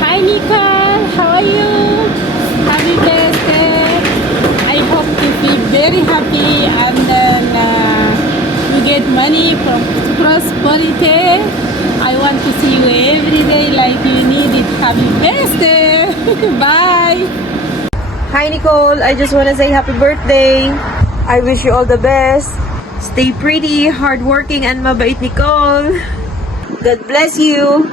Hi Nika, how are you? Happy birthday. I hope you feel very happy and then you get money from prosperity. I want to see you every day like you need it. Happy birthday. Bye. Hi Nicole, I just want to say happy birthday. I wish you all the best. Stay pretty, hardworking, and mabait, Nicole. God bless you.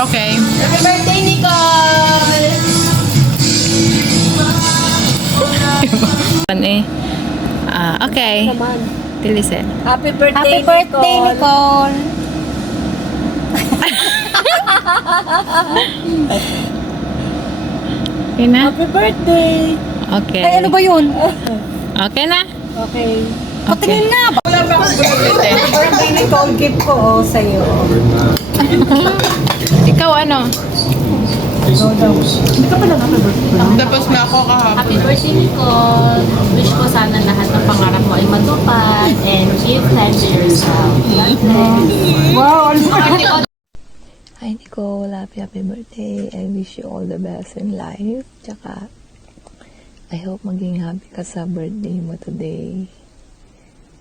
Okay. Happy birthday, Nicole! Okay. Listen. Happy birthday, Nicole. Okay na? Happy birthday. Okay. Ay, ano ba yun? Okay na? Okay. Patingin nga ba? Happy birthday, Nicole. Gift ko sa'yo. Ikaw ano? Hindi ka pala happy birthday. Tapos na ako kahapon. Happy birthday, Nicole. Wish ko sana lahat ng pangarap mo ay matupad and give time to yourself. God bless. Wow, Hi Nicole, happy birthday. I wish you all the best in life. Tsaka, I hope maging happy ka sa birthday mo today.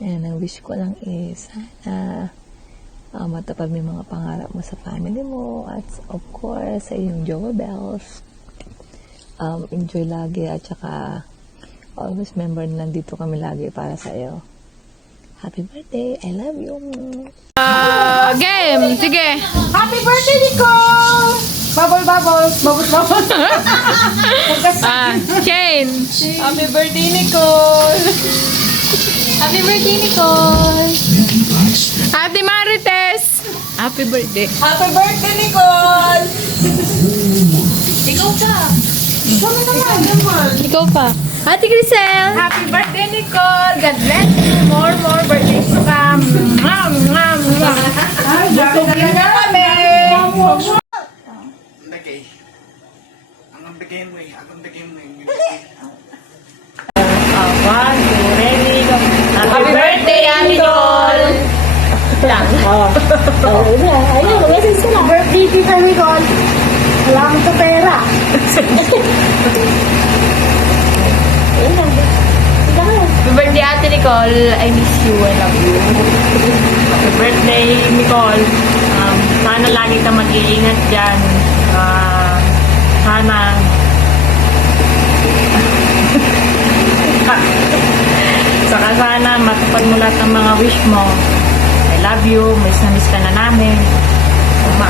And ang wish ko lang is, sana matapad mo yung mga pangarap mo sa family mo. At of course, sa iyong Jowa Bells. Enjoy lagi at tsaka, always remember na nandito kami lagi para sa iyo. Happy birthday. I love you. Game! Sige! happy birthday, Nicole! Bubble, bubble. Bubble, bubble. Shane! Happy birthday, Nicole! Happy birthday, Nicole. Ate Marites! Happy birthday! Happy birthday, Nicole! Ikaw pa. Kami naman. Ikaw pa. Ate Grisel. Happy birthday, Nicole! God bless you! More birthdays to come! Mwah, mwah, mwah. Talaga kami. Lagay. Ang bigay mo eh. Ang bigay mo eh. One, two, ready, go. Happy birthday, Nicole! Ayun, message ko na. Birthday, Tita Nicole. Salamat sa pera. Happy birthday, Ate Nicole. I miss you. I love you. Happy birthday, Nicole. Sana lagi ka mag-iingat dyan. Sana saka sana matupad mo lahat ng mga wish mo. I love you. Miss na miss ka na namin. Tama.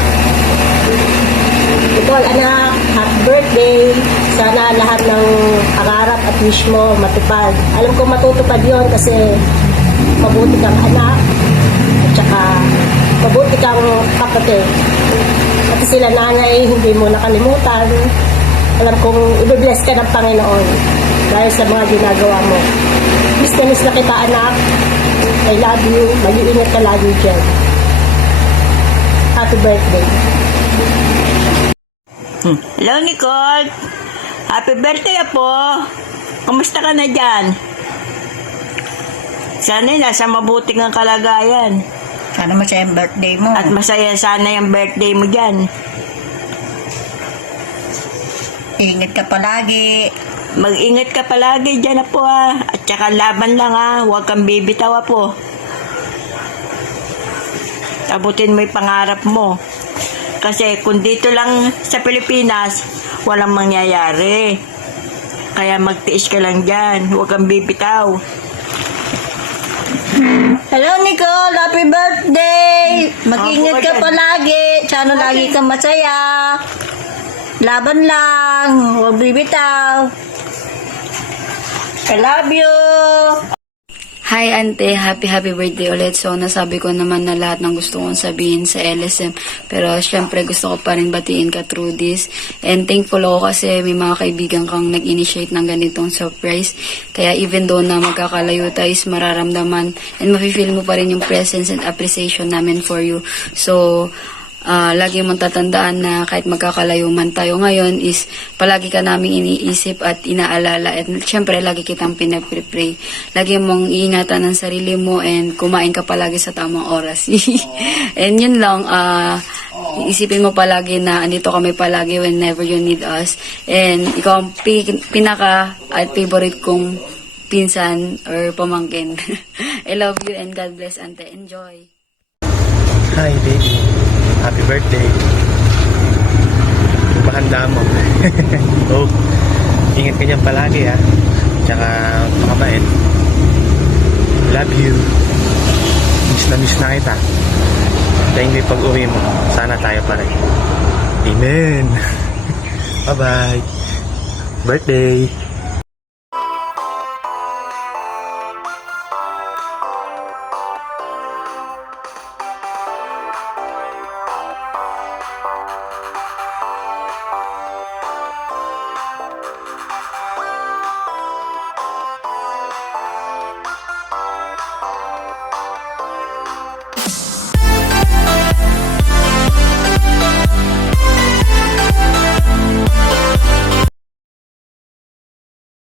Nicole, anak, happy birthday. Sana lahat ng pangarap at wish mo matupad. Alam ko matutupad yon kasi mabuti kang anak at saka mabuti kang kapatid. At sila nanay, hindi mo nakalimutan. Alam kong i-bless ka ng Panginoon dahil sa mga ginagawa mo. Miss na kita, anak. I love you. Mag-iingat ka lagi dyan. Happy birthday. Hello, Nicole. Happy birthday, Apo. Kumusta ka na dyan? Sana nasa mabuting ang kalagayan. Sana masaya ang birthday mo. At masaya sana yung birthday mo dyan. Ingat ka palagi. Mag-ingat ka palagi dyan, Apo, ha. At saka laban lang, ha. Huwag kang bibitaw, Apo. Abutin mo yung pangarap mo. Kasi kung dito lang sa Pilipinas, walang mangyayari. Kaya magtiis ka lang dyan. Huwag kang bibitaw. Hello, Nicole. Happy birthday. Mag-ingat ka dyan. palagi. Sana lagi kang masaya. Laban lang. Huwag bibitaw. I love you. Hi ante, happy birthday ulit. So nasabi ko naman na lahat ng gusto kong sabihin sa LSM. Pero syempre gusto ko pa rin batiin ka through this. And thankful ako kasi may mga kaibigan kang nag-initiate ng ganitong surprise. Kaya even though na magkakalayo tayo is mararamdaman and mafe-feel mo pa rin yung presence and appreciation namin for you. So lagi mong tatandaan na kahit magkakalayo man tayo ngayon is palagi ka naming iniisip at inaalala at syempre lagi kitang pinag-pray. Lagi mong iingatan ang sarili mo and kumain ka palagi sa tamang oras. And yun lang, isipin mo palagi na andito kami palagi whenever you need us. And ikaw ang pinaka at favorite kong pinsan or pamangkin. I love you and God bless, ante. Enjoy. Hi, baby. Happy birthday. Bahanda mo. Oh, ingat ka dyan palagi ha. Tsaka makabait. Love you. Miss na kita. Dahil may pag-uwi mo, sana tayo pa rin. Amen. Bye-bye. Birthday.